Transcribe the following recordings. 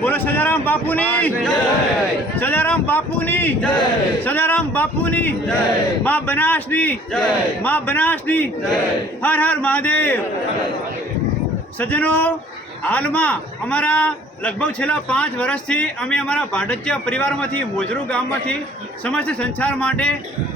બોલો સજારામ બાપુની. સજારામ બાપુની. સજારામ બાપુની. માં બનાસની. માં બનાસની. હર હર મહાદેવ. સજ્જનો હાલમાં અમારા લગભગ છેલ્લા પાંચ વર્ષથી અમે અમારા ભાડજિયા પરિવારમાંથી, મોજરૂ ગામમાંથી, સમસ્ત સંસાર માટે,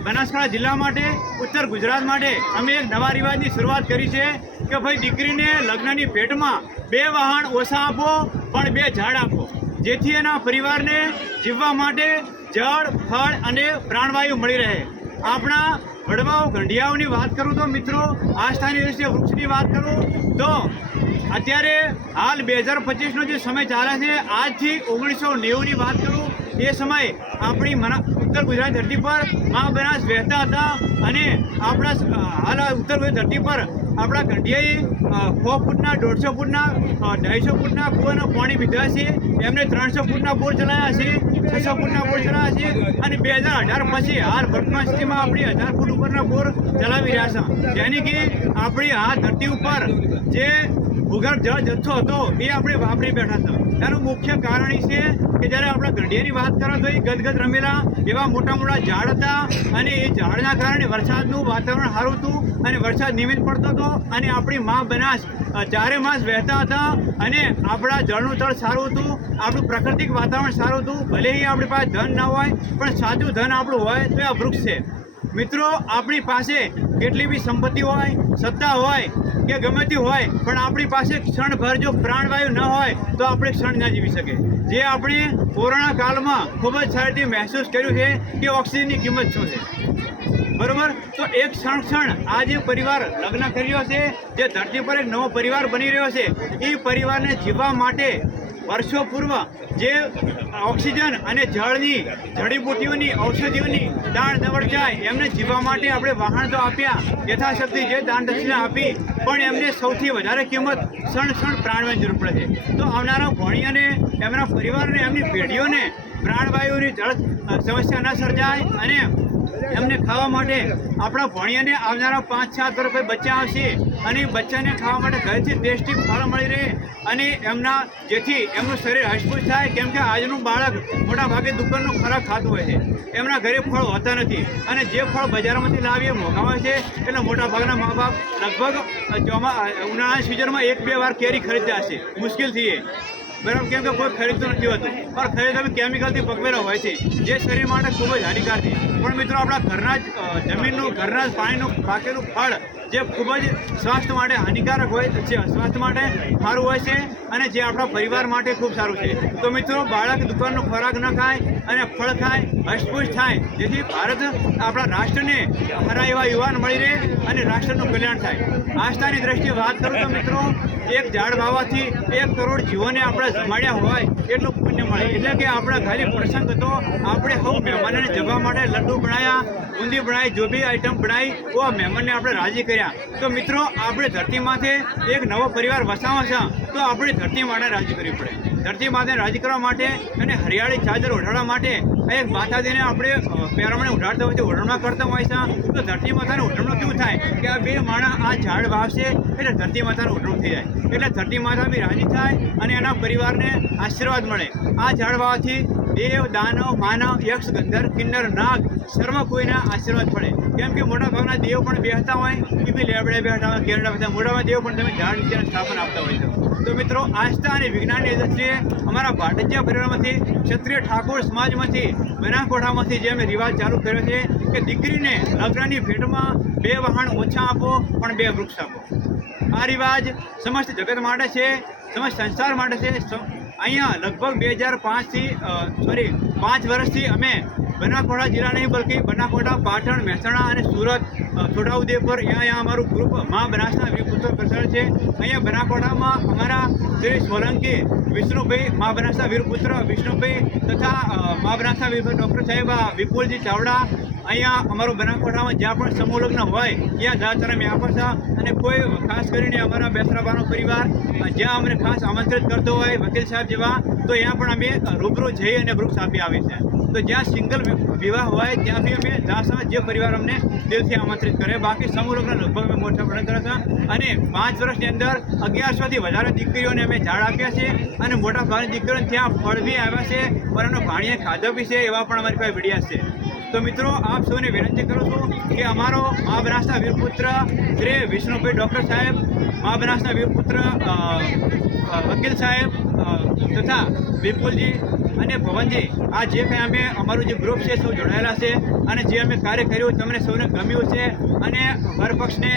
બનાસકાંઠા જિલ્લા માટે, ઉત્તર ગુજરાત માટે અમે એક નવા રિવાજની શરૂઆત કરી છે કે ભાઈ દીકરીને લગ્નની ભેટમાં બે વાહન ઓછા આપો, પણ બે ઝાડ આપો. જેથી એના પરિવારને જીવવા માટે જળ, ફળ અને પ્રાણવાયુ મળી રહે. આપણા વડવાઓ ગંઢિયાઓની વાત કરું તો મિત્રો આસ્થાની દ્રષ્ટિએ વૃક્ષની વાત કરું તો અત્યારે હાલ બે હજાર પચીસનો જે સમય ચાલે છે, આજથી ઓગણીસો નેવુંની વાત કરું, એ સમયે આપણી મના, ઉત્તર ગુજરાત ધરતી પર મા બનાસ વહેતા હતા અને આપણા હાલ ઉત્તર ગુજરાત ધરતી પર આપણા ગંઢિયાએ સો ફૂટના, દોઢસો ફૂટના અઢાઈસો ફૂટના કૂવાના પાણી પીધા છે, એમને ત્રણસો ફૂટના બોર ચલાવ્યા છે, છસો ફૂટના બોર ચલાવ્યા છે અને બે હજાર અઢાર પછી હાલ વર્તમાન સ્થિતિમાં આપણી હજાર ફૂટ ઉપરના બોર ચલાવી રહ્યા છે. જેની કે આપણી આ ધરતી ઉપર જે ભૂગર્ભ જળ જથ્થો હતો, એ આપણે વાપરી બેઠા હતા. એનું મુખ્ય કારણ એ છે કે જ્યારે આપણે ગઢિયાની વાત કરો તો એ ગદગદ રમેલા એવા મોટા મોટા ઝાડ હતા અને એ ઝાડના કારણે વરસાદનું વાતાવરણ સારું હતું અને વરસાદ નિયમિત પડતો હતો અને આપણી મા બનાસ ચારે માસ વહેતા હતા અને આપણા જળનું તળ સારું હતું, આપણું પ્રાકૃતિક વાતાવરણ સારું હતું, ભલે એ આપણી પાસે ધન ના હોય, પણ સાચું ધન આપણું હોય તો આ વૃક્ષ છે. મિત્રો, આપણી પાસે કેટલી બી સંપત્તિ હોય, સત્તા હોય કે ગમે તે હોય, પણ આપણી પાસે ક્ષણભર જો પ્રાણવાયુ ન હોય, તો આપણે ક્ષણ ના જીવી શકે જે આપણે કોરોના કાળમાં ખૂબ જ સારી મહેસૂસ કર્યું છે કે ઓક્સિજનની કિંમત શું છે. બરોબર? તો એક ક્ષણ ક્ષણ આ જે પરિવાર લગ્ન કર્યો છે, જે ધરતી પર એક નવો પરિવાર બની રહ્યો છે, એ પરિવારને જીવવા માટે વર્ષો પૂર્વ જે ઓક્સિજન અને જળની જડીબુટીઓની ઔષધિઓની દાણ દવડ જાય એમને જીવવા માટે આપણે વાહન તો આપ્યા. યથાશક્તિ જે દાન દક્ષિણા આપી. પણ એમને સૌથી વધારે કિંમત ક્ષણ ક્ષણ પ્રાણવાની જરૂર પડે છે. તો આવનારા ભણીઓને એમના પરિવારને, એમની પેઢીઓને પ્રાણવાયુની જળ સમસ્યા ન સર્જાય અને એમને ખાવા માટે આપણા ભણિયાને આવનારા પાંચ, સાત વર્ષ રૂપિયા બચ્ચા આવશે અને બચ્ચાને ખાવા માટે ઘરેથી દેશથી ફળ મળી રહે અને એમના જેથી એમનું શરીર હસપુસ થાય, કેમ કે આજનું બાળક મોટા ભાગે દુકાનનું ખોરાક ખાતું હોય છે. એમના ઘરે ફળ હોતા નથી અને જે ફળ બજારમાંથી લાવીએ મોંઘા હોય છે એટલે મોટા ભાગના મા બાપ લગભગ ચોમા, ઉનાળાના સિઝનમાં એક, બે વાર કેરી ખરીદતા હશે. મુશ્કેલથી એ બરાબર? કેમ કે કોઈ ખરીદતું નથી હોતું. પણ ખરીદ કેમિકલથી પકવેલો હોય છે. જે શરીર માટે ખૂબ જ હાનિકારક છે. પણ મિત્રો, આપણા ઘરના જમીનનું, ઘરના પાણીનું પાકેલું ફળ જે ખૂબ જ સ્વાસ્થ્ય માટે હાનિકારક હોય છે સ્વાસ્થ્ય માટે સારું હોય છે અને જે આપણા પરિવાર માટે ખૂબ સારું છે. તો મિત્રો, બાળક દુકાનનો ખોરાક ન ખાય અને ફળ ખાય, હસપુસ થાય, જેથી ભારત આપણા રાષ્ટ્રને ખરા એવા યુવાન મળી રહે અને રાષ્ટ્રનું કલ્યાણ થાય. આસ્થાની દ્રષ્ટિએ વાત કરું તો મિત્રો, એક ઝાડ વાવવાથી એક કરોડ જીવોને આપણે જમાડ્યા હોય, એટલું એટલે કે આપણા ઘરે પ્રસંગ હતો, આપણે સૌ મહેમાનોને જવા માટે લડ્ડુ બનાવ્યા બુંદી બનાવી જો બી આઈટમ બનાવી તો આ મહેમાનને આપણે રાજી કર્યા. તો મિત્રો, આપણે ધરતીમાંથી એક નવો પરિવાર વસાવો છે, તો આપણે ધરતી માટે રાજી કરવી પડે. ધરતી માતાને રાજી કરવા માટે અને હરિયાળી ચાદર ઓઢાડવા માટે એક માતાજીને આપણે પહેરમણે ઉઢાડતા હોય છે ઓઢણમાં કરતા હોય છે. તો ધરતી માતાને ઓઢણમાં કેવું થાય કે આ બે માણસ આ ઝાડ વાવશે એટલે ધરતી માતાનું ઓઢણું થઈ જાય. એટલે ધરતી માતા બી રાજી થાય અને એના પરિવારને આશીર્વાદ મળે. આ ઝાડ વાવવાથી દેવ, દાનવ માનવ યક્ષ ગંધર કિન્નર, નાગ સર્વ કોઈના આશીર્વાદ પડે કેમ કે મોટા ભાગના દેવ પણ બેસતા હોય, એ બી લેબડે બેઠા હોય કેરડા બધા મોટામાં દેવ પણ તમે ઝાડ નીચે સ્થાપન આપતા હોય છો તો મિત્રો, આસ્થા અને વિજ્ઞાનની દ્રષ્ટિએ અમારા ભાટજિયા પરિવારમાંથી ક્ષત્રિય ઠાકોર સમાજમાંથી બનાસકોઠામાંથી જે અમે રિવાજ ચાલુ કર્યો છે કે દીકરીને લગ્નની ભેટમાં બે વાહન ઓછા આપો, પણ બે વૃક્ષ આપો. આ રિવાજ સમસ્ત જગત માટે છે, સમસ્ત સંસાર માટે છે અહીંયા લગભગ બે હજાર પાંચથી સોરી પાંચ વર્ષથી અમે બનાસકાંઠા જિલ્લા નહીં, બલકી બનાસકાંઠા પાટણ, મહેસાણા અને સુરત છોટાઉદેપુર, અહીંયા અહીંયા અમારું ગ્રુપ મા બનાસના વીરપુત્ર પ્રસાર છે. અહીંયા બનાસકાંઠામાં અમારા શ્રી સોલંકી, વિષ્ણુભાઈ, મા બનાસના વીરપુત્ર વિષ્ણુભાઈ તથા મા બનાસના વીર ડૉક્ટર સાહેબ વિપુલજી ચાવડા અહીંયા અમારું બનાસકાંઠામાં જ્યાં પણ સમૂહ હોય, ત્યાં દાતાર અમે આપે છે અને કોઈ ખાસ કરીને અમારા બેસરાબાનો પરિવાર, જ્યાં અમને ખાસ આમંત્રિત કરતો હોય, વકીલ સાહેબ જેવા, તો ત્યાં પણ અમે રૂબરૂ જઈ અને વૃક્ષ આપી આવી છે તો જ્યાં સિંગલ વિવાહ હોય, ત્યાંથી અમે દાસા જે પરિવાર અમને દિલથી આમંત્રિત કરે. બાકી સમૂહ લગભગ અમે મોટા પ્રમાણે કર્યા હતા. અને પાંચ વર્ષની અંદર અગિયારસોથી વધારે દીકરીઓને અમે ઝાડ આપ્યા છે. અને મોટા ભાગની દીકરીઓને ત્યાં ફળ બી આવ્યા છે. પણ એનો ભાણીએ ખાધો બી છે, એવા પણ અમારી પાસે વિડિયા છે. તો મિત્રો, આપ સૌને વિનંતી કરું છું કે અમારો મા બનાસના વીરપુત્ર શ્રી વિષ્ણુભાઈ ડૉક્ટર સાહેબ મા બનાસના વીરપુત્ર વકીલ સાહેબ તથા વિપુલજી અને ભવનજી, આ જે કંઈ અમે, અમારું જે ગ્રુપ છે, સૌ જોડાયેલા છે અને જે અમે કાર્ય કર્યું તમને સૌને ગમ્યું છે અને હરપક્ષને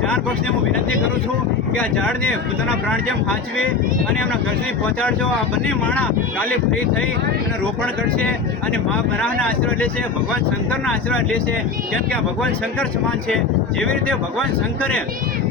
ચાર પક્ષને હું વિનંતી કરું છું કે આ ઝાડને પોતાના પ્રાણ જેમ ખાંચવી અને એમના ઘર સુધી પહોંચાડજો. આ બંને માણા કાલે ફ્રી થઈ અને રોપણ કરશે અને મા બરાહના આશીર્વાદ લેશે, ભગવાન શંકરના આશીર્વાદ લેશે. કેમ કે આ ભગવાન શંકર સમાન છે. જેવી રીતે ભગવાન શંકરે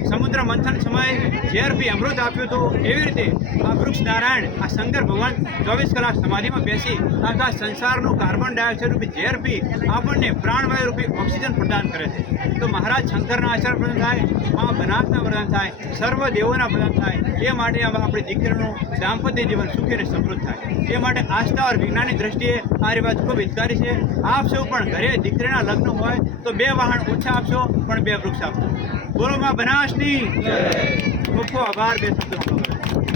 સમુદ્ર મંથન સમયે ઝેરથી અમૃત આપ્યું હતું. એવી રીતે આ વૃક્ષ નારાયણ, આ શંકર ભગવાન ચોવીસ કલાક સમાધિમાં બેસી આખા સંસારનું કાર્બન ડાયોક્સાઇડ રૂપી ઝેર પી આપણને પ્રાણવાયુ રૂપી ઓક્સિજન પ્રદાન કરે છે. તો મહારાજ શંકરના આચરણ પ્રદાન થાય, મા બનાસના પ્રદાન થાય, સર્વ દેવોના પ્રદાન થાય. એ માટે આપણી દીકરીનું દાંપત્ય જીવન સુખી અને સમૃદ્ધ થાય. એ માટે આસ્થા ઓર વિજ્ઞાનની દ્રષ્ટિએ આ રિવાજ ખૂબ હિતકારી છે. આપ સૌ પણ ઘરે દીકરીના લગ્ન હોય તો બે વાહન ઓછા આપશો, પણ બે વૃક્ષ આપશો. બોલો માં બનાસની ખૂબ ખૂબ આભાર બે શબ્દો